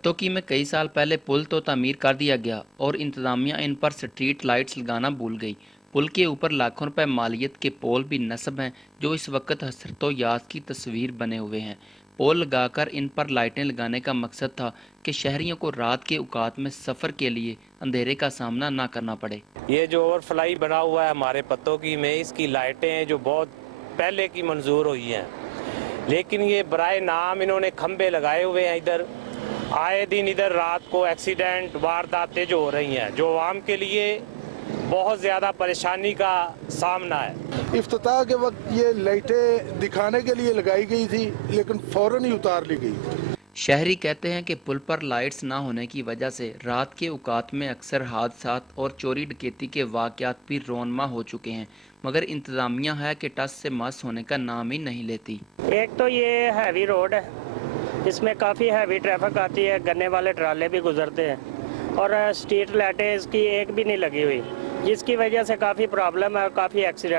पत्तोकी में कई साल पहले पुल तो तामीर कर दिया गया और इंतजामिया इन पर स्ट्रीट लाइट्स लगाना भूल गई। पुल के ऊपर लाखों रुपए मालियत के पोल भी नस्ब हैं जो इस वक्त हसरतो याद की तस्वीर बने हुए हैं। पोल लगाकर इन पर लाइटें लगाने का मकसद था कि शहरियों को रात के औकात में सफ़र के लिए अंधेरे का सामना ना करना पड़े। ये जो ओवरफ्लाई बना हुआ है हमारे पत्तोकी में, इसकी लाइटें हैं जो बहुत पहले की मंजूर हुई हैं, लेकिन ये बराए नाम इन्होंने खंबे लगाए हुए हैं। इधर आए दिन इधर रात को एक्सीडेंट वारदातें जो हो रही हैं, जो आवाम के लिए बहुत ज़्यादा परेशानी का सामना है। इफ्तिताह के वक्त ये लाइटें दिखाने के लिए लगाई गई थी, लेकिन फ़ौरन ही उतार ली गई। शहरी कहते हैं कि पुल पर लाइट्स ना होने की वजह से रात के औकात में अक्सर हादसात और चोरी डकैती के वाक़यात भी रोनमा हो चुके हैं, मगर इंतज़ामिया है कि टस से मस होने का नाम ही नहीं लेती। एक तो ये हैवी रोड है, इसमें काफ़ी हैवी ट्रैफिक आती है, गन्ने वाले ट्राले भी गुजरते हैं और स्ट्रीट लाइटें इसकी एक भी नहीं लगी हुई, जिसकी वजह से काफ़ी प्रॉब्लम है और काफ़ी एक्सीडेंट